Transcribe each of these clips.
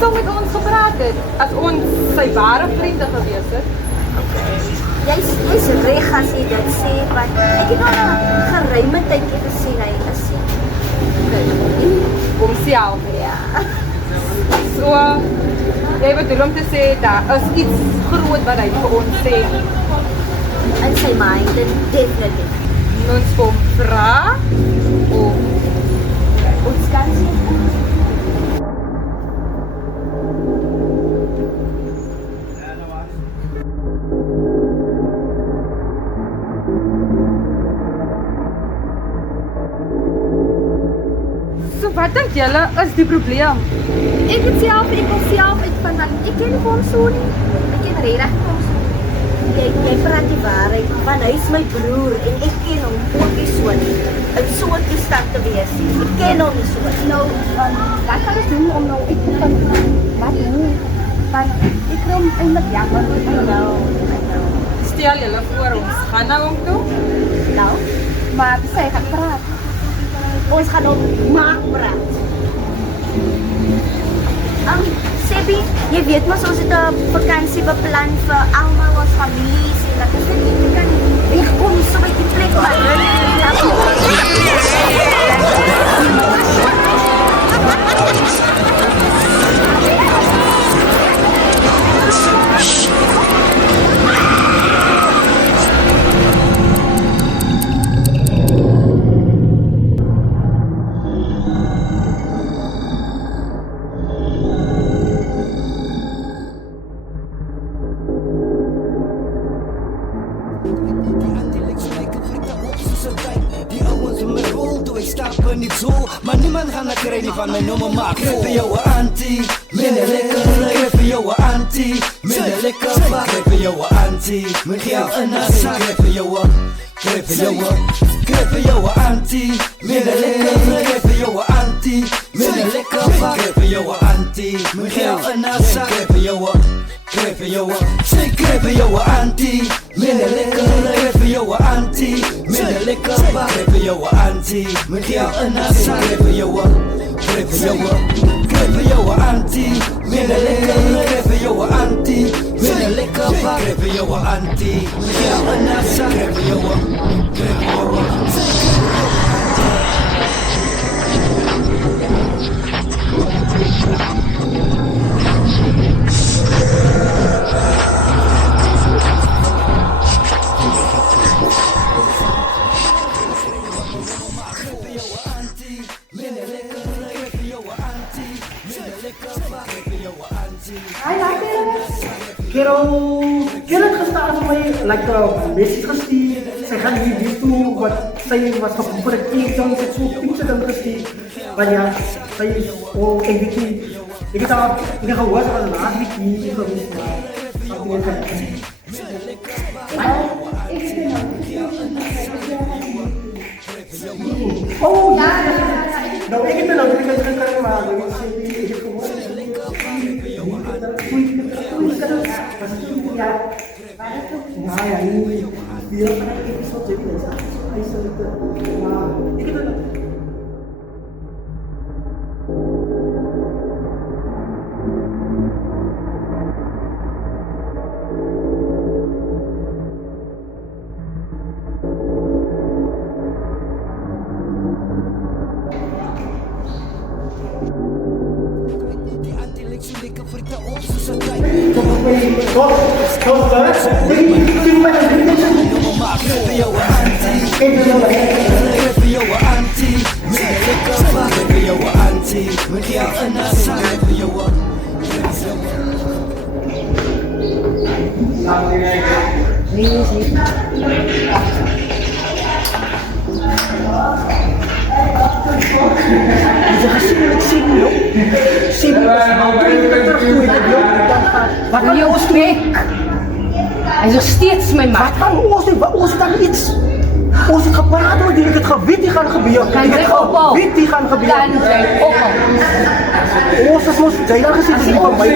sou met ons gepraat het as ons sy ware vriende gewees het. Jy's reg as jy dit sê, want ek het al 'n geruime tydjie gesien hy is Kom self. ja. So, jy bedoel om te sê daar is iets groot wat hy vir ons sê. In sy mind, definitely. Ons kom vra of Ons kan sien. so wat dink julle is die probleem? Ek wil self uitvind, want ek ken hom so nie. Ek ken regtig hom so nie. Jy praat die waarheid, want hy is my broer en ek ken hom ook nie so nie. In so 'n toestand te wees. Ek ken hom nie so nie. Nou, wat kan ons doen om nou uit te vind? Wat doen? Want ek wil hom eintlik jammer, I know. Stel julle voor ons gaan na hom toe. Nou, maar sy gaan praat. Ons gaan hom maak praat. Sebi, jy weet mos ons het 'n vakansie beplan vir almal ons families en dat ons net kan wegkom so by die plek waar maar niemand gaan naar krijgen van mijn nummer maken. Geef jou een anti, minder lekker. Geef jou een anti, minder lekker. Geef jou een anti, met jou een assa. Geef jou een anti, minder lekker. Geef jou een anti, minder lekker. Geef jou een anti, met jou een assa. Geef jou een anti, minder lekker. Geef jou een anti, minder lekker. Geef jou een anti, met jou een assa. Geef jou een anti, minder lekker. Geef jou een anti, minder lekker. Geef jou een anti, met jou een assa. Geef jou Kerel het gestaan vir my, like message gestuur, sy gaan hier wees toe, wat sy was gevoel vir die keek, dan het so piekse dan gestuur, want ja, sy is, ek weet nie, ek het gehoor, sy was laat week hier gewees, maar, oh ja, nou ek het nou, ek het gekry, maar, ek het gehoor, ja, ini dia kan episode jadi biasa. Nah, ini kan Wat wil jy ons bek? Hy is nog steeds my man. Wat kan ons dan iets? Ons het gepraat oor dit, ek het geweet die gaan gebeur. Kan jy ophou? Weet die gaan gebeur. Kan jy ophou? Ons is ons jy daar gesit nie van my.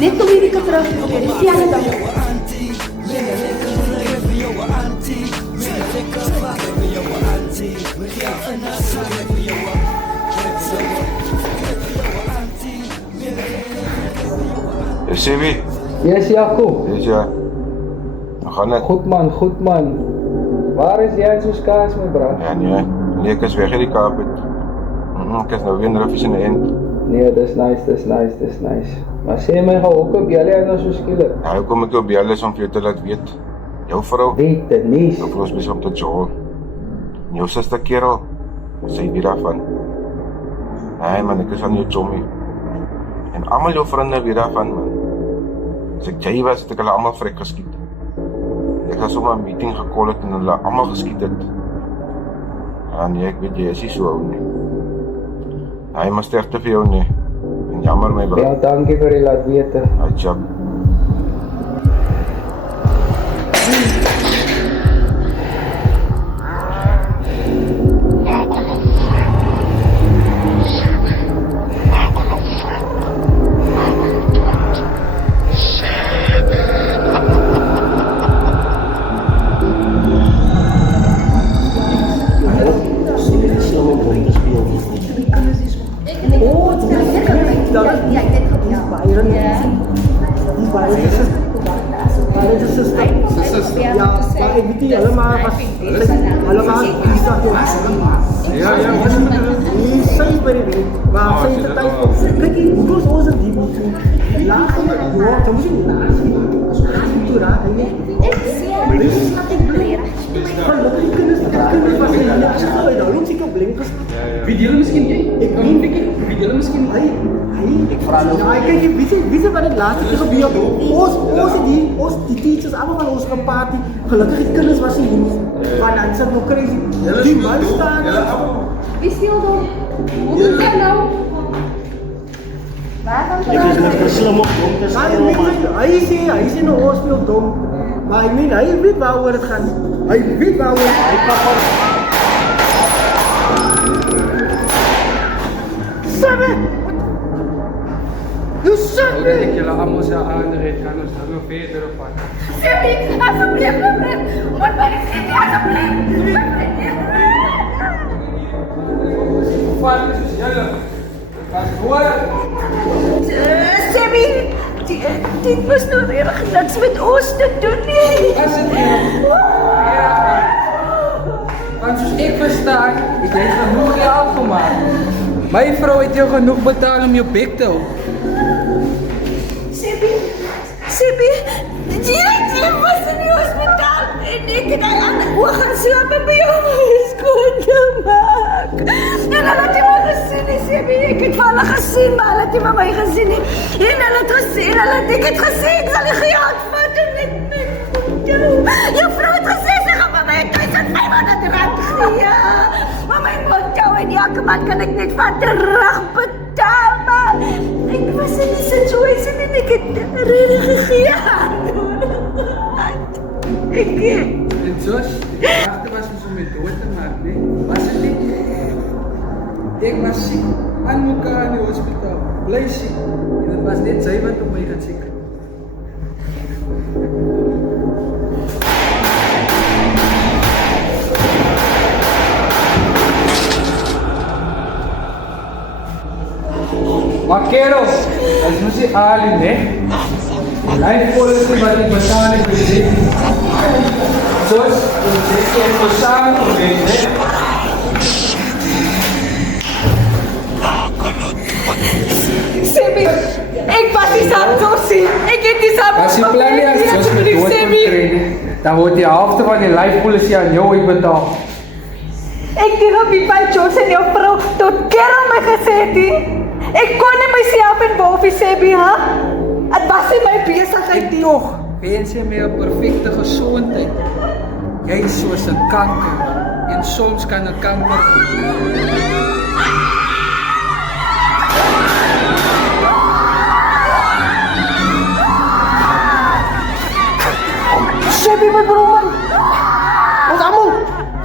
Net om hierdie keer terug te probeer, die selfde ding. Sebi, Yes, Jacob. weet je, we gaan het. Goed man. Waar is jy so skaars, my bra? Ja, nee, ek is weg uit die Kaap het. Ek is nou weer in Ruffies in die end. Nee, dis nice. Maar sê my gou, hoekom bel jy nou so skielik? Ja, hoekom ek jou bel is om vir jou te laat weet. Jou vrou, Weet dit nie. jou vrou is besig om te jol. En jou suster kerel, sy weet daarvan. Nee man, ek is aan jou chommy. En almal jou vriende weet daarvan, man. As ek jy was, het ek hulle almal vrek geskiet. Ek het sommer 'n meeting gekol het en hulle almal geskiet het. Ja nee, ek weet jy is nie so ou nie. Hy maar sterkte vir jou nie. En jammer my bro. Ja, dankie vir die laat weet. Hy chap. Wie julle miskien jy? Ek weet nie. Wie julle miskien hy. Ek vra nou. Ja, kyk wie wat dit laaste keer gebeur. Ons die teachers almal van ons geparty. Gelukkig die kinders was nie hier. Maar dan sit nog crazy. Die man staan. Wie speel dan? Hoe doen jy nou? Ek is net slim op om te speel. Hy sê nou ons speel dom. Maar hy weet waaroor dit gaan. Hy weet waaroor hy papa. Sabe! You sabe! Dat ek julle almal se aanred kan ons nou verder op pad. Sebi, asseblief, vriend. Moet my nie sien nie, asseblief. Vat soos julle. Pas hoor. Sebi, dit was nou regtig niks met ons te doen nie. As dit hier. Want soos ek verstaan, het jy genoeg geld gemaak. My vrou het jou genoeg betaal om jou bek te hou. Sebi, jy was in die hospitaal en ek het aan die oog gaan slaap by jou skoon gemaak. En hulle het nie my gesien nie, Sebi, ek het van hulle gesien, maar hulle het nie my gesien nie. En hulle het gesê, ek het gesê, ek sal die geld vat en met jou. Jou vrou het gesê, sy gaan vir my 1500 rand gee. Maar my motto en elke maand kan ek net van terug betaal, maar ek was in die situasie en ek het rede gegee. En soos, die gedachte was ons om my dood te maak, nee? Was het nie? Ek was siek, aan mekaar in die hospitaal, bly siek. En het was net sy wat op my gaan siek. Maar kerels, dat is mos nie Ali, nee? Life policy wat ek bestaan het gesê. Soos, ek het bestaan gewees, nee? Sebi, ek was nie saam Josie. Ek het nie saam As jy plan nie as Jos met dood moet kry, dan word die helfte van die life policy aan jou uitbetaal. Ek het op die by Jos en jou vrou tot kerel my gesê het nie. Ek kon nie myself en Wolfie Sebi, ha? Het was nie my besigheid nie. Toch, wens jy my 'n perfekte gesondheid. Jy is soos 'n kanker en soms kan 'n kanker Sebi my bro man.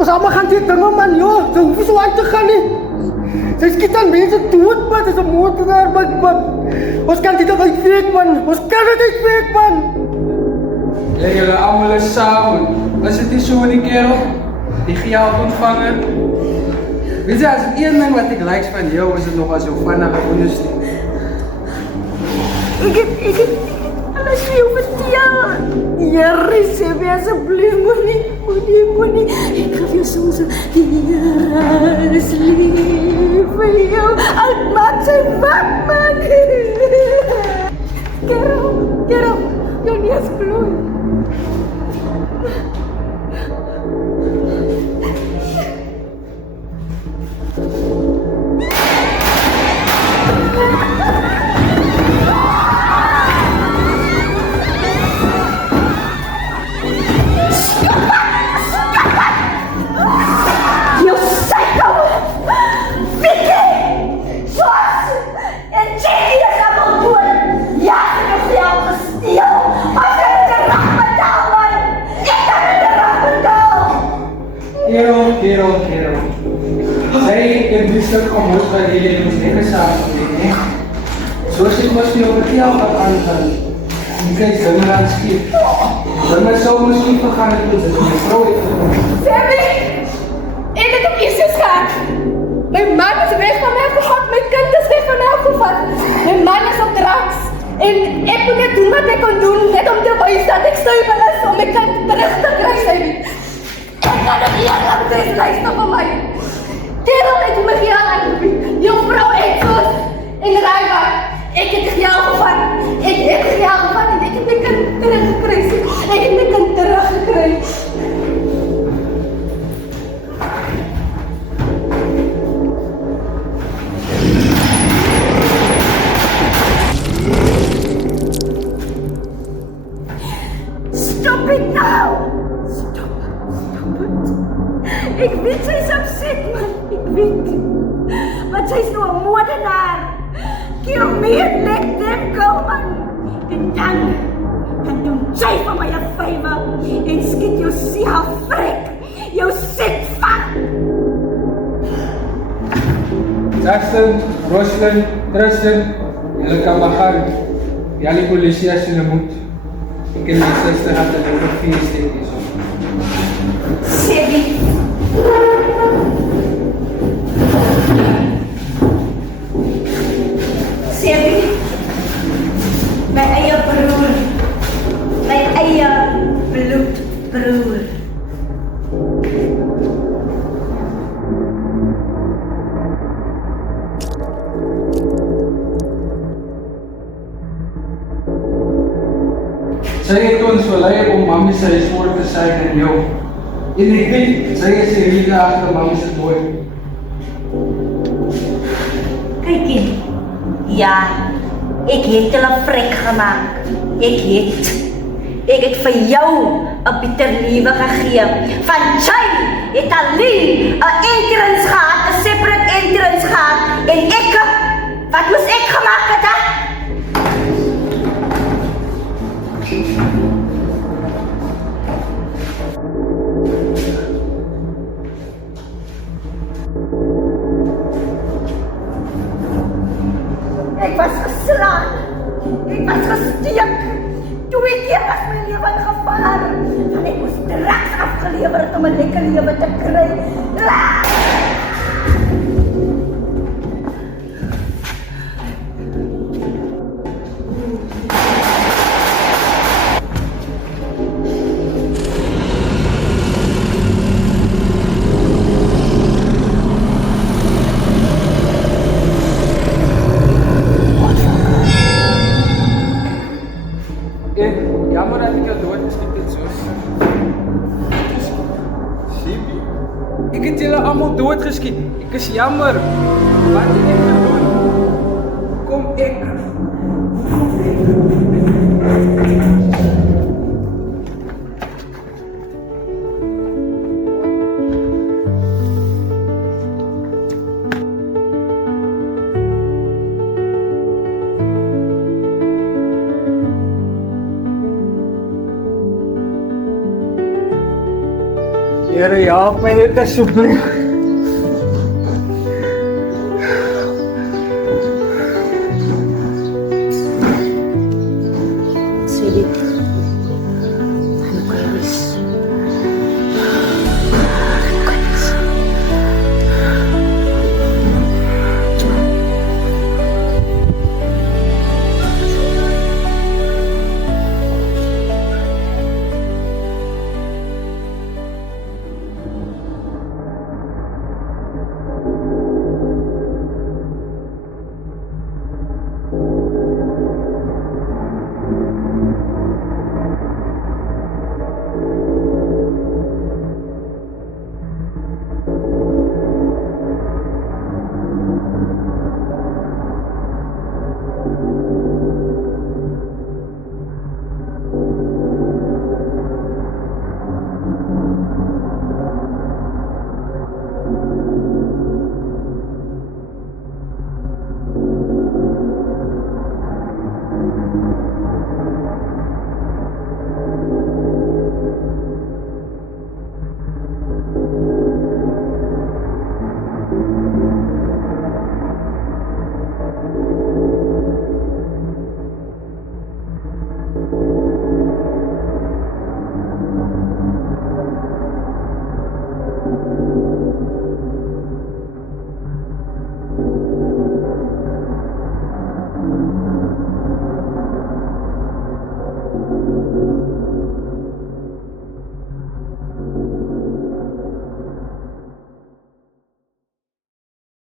Ons almal gaan dit dinge man, joh. Jy hoef nie so aan te gaan nie. Sy skiet aan mense dood, man. Dis 'n moordenaar, man. Ons kan dit nog uitweek, man. Ons kan dit uitweek, man. Ja, jullie allemaal is samen. Was het niet zo die kerel? Die geld ontvanger? Weet je, als één ding wat ik likes van jou is het nog wel zo vanaf ondersteun. Ik heb alles vir jou vertel. Jerry, sê my asseblief, moenie. Ek gee jou soms die Here is lief vir jou. Al maak sy wat, man. Kerel, jou neus bloei. Kerel. Zij heeft dit stuk gehoord waar jullie ons lekker samen doen. Zoals ik was nu over jou wat aangaan. Je kijkt dingen aan het schip. Dan met zo misschien vergaan het doen. Dat is mijn vrouw heeft gedaan. Sammy! Ik heb op je zus gehad. Mijn man is weg van mij gevat. Mijn kind is weg van mij gevat. Mijn man is op drugs. En ik moet net doen wat ik kon doen. Net om te wijzen dat ik zuiver is om mijn kind terug te krijgen. Ik kan het niet aan deze luisteren van mij. Kerel, ik moet me hier aan doen. Juffrouw, ik zus. In de rijbaan. Ik heb het jou gevat. Ik heb het jou gevat en ik heb mijn kind teruggekregen. Ik heb mijn kind teruggekregen. Stop it now! Stop it. Ik weet sy is upset, man. Ik weet. Want sy is nou 'n moordenaar. Kill me and let them go, man. En dan doen sy van my 'n favour en skiet jou self vrek. Jou sit vang. Justin, Roslyn, Tristan, jullie kan maar gaan. Ja, die politie als jullie moet. Ik ken mijn zuster had een lekker feest in die zon. Sebi. Sebi. My eie broer. My eie bloedbroer. Sy het ons verlei om mami sy huismoord te sy en jou. En ek weet, sy is die rede agter mami se dood. Kykie. Ja, ek het hulle vrek gemaak. Ek het vir jou 'n bitter lewe gegee. Van jy het alleen 'n entrance gehad, 'n separate entrance gehad en ek, wat moes ek gemaak het, hè? Ek was geslaan. Ek was gesteek. 2 keer was my lewe in gevaar. En ek moes drugs afgelewer het om 'n lekker lewe te kry. Jammer dat ek jou dood geskiet het, sus. Sibi? Ek het julle almal doodgeskiet. Ek is jammer. Wat het ek gedoen? Kom ek. Here, help my net asseblief.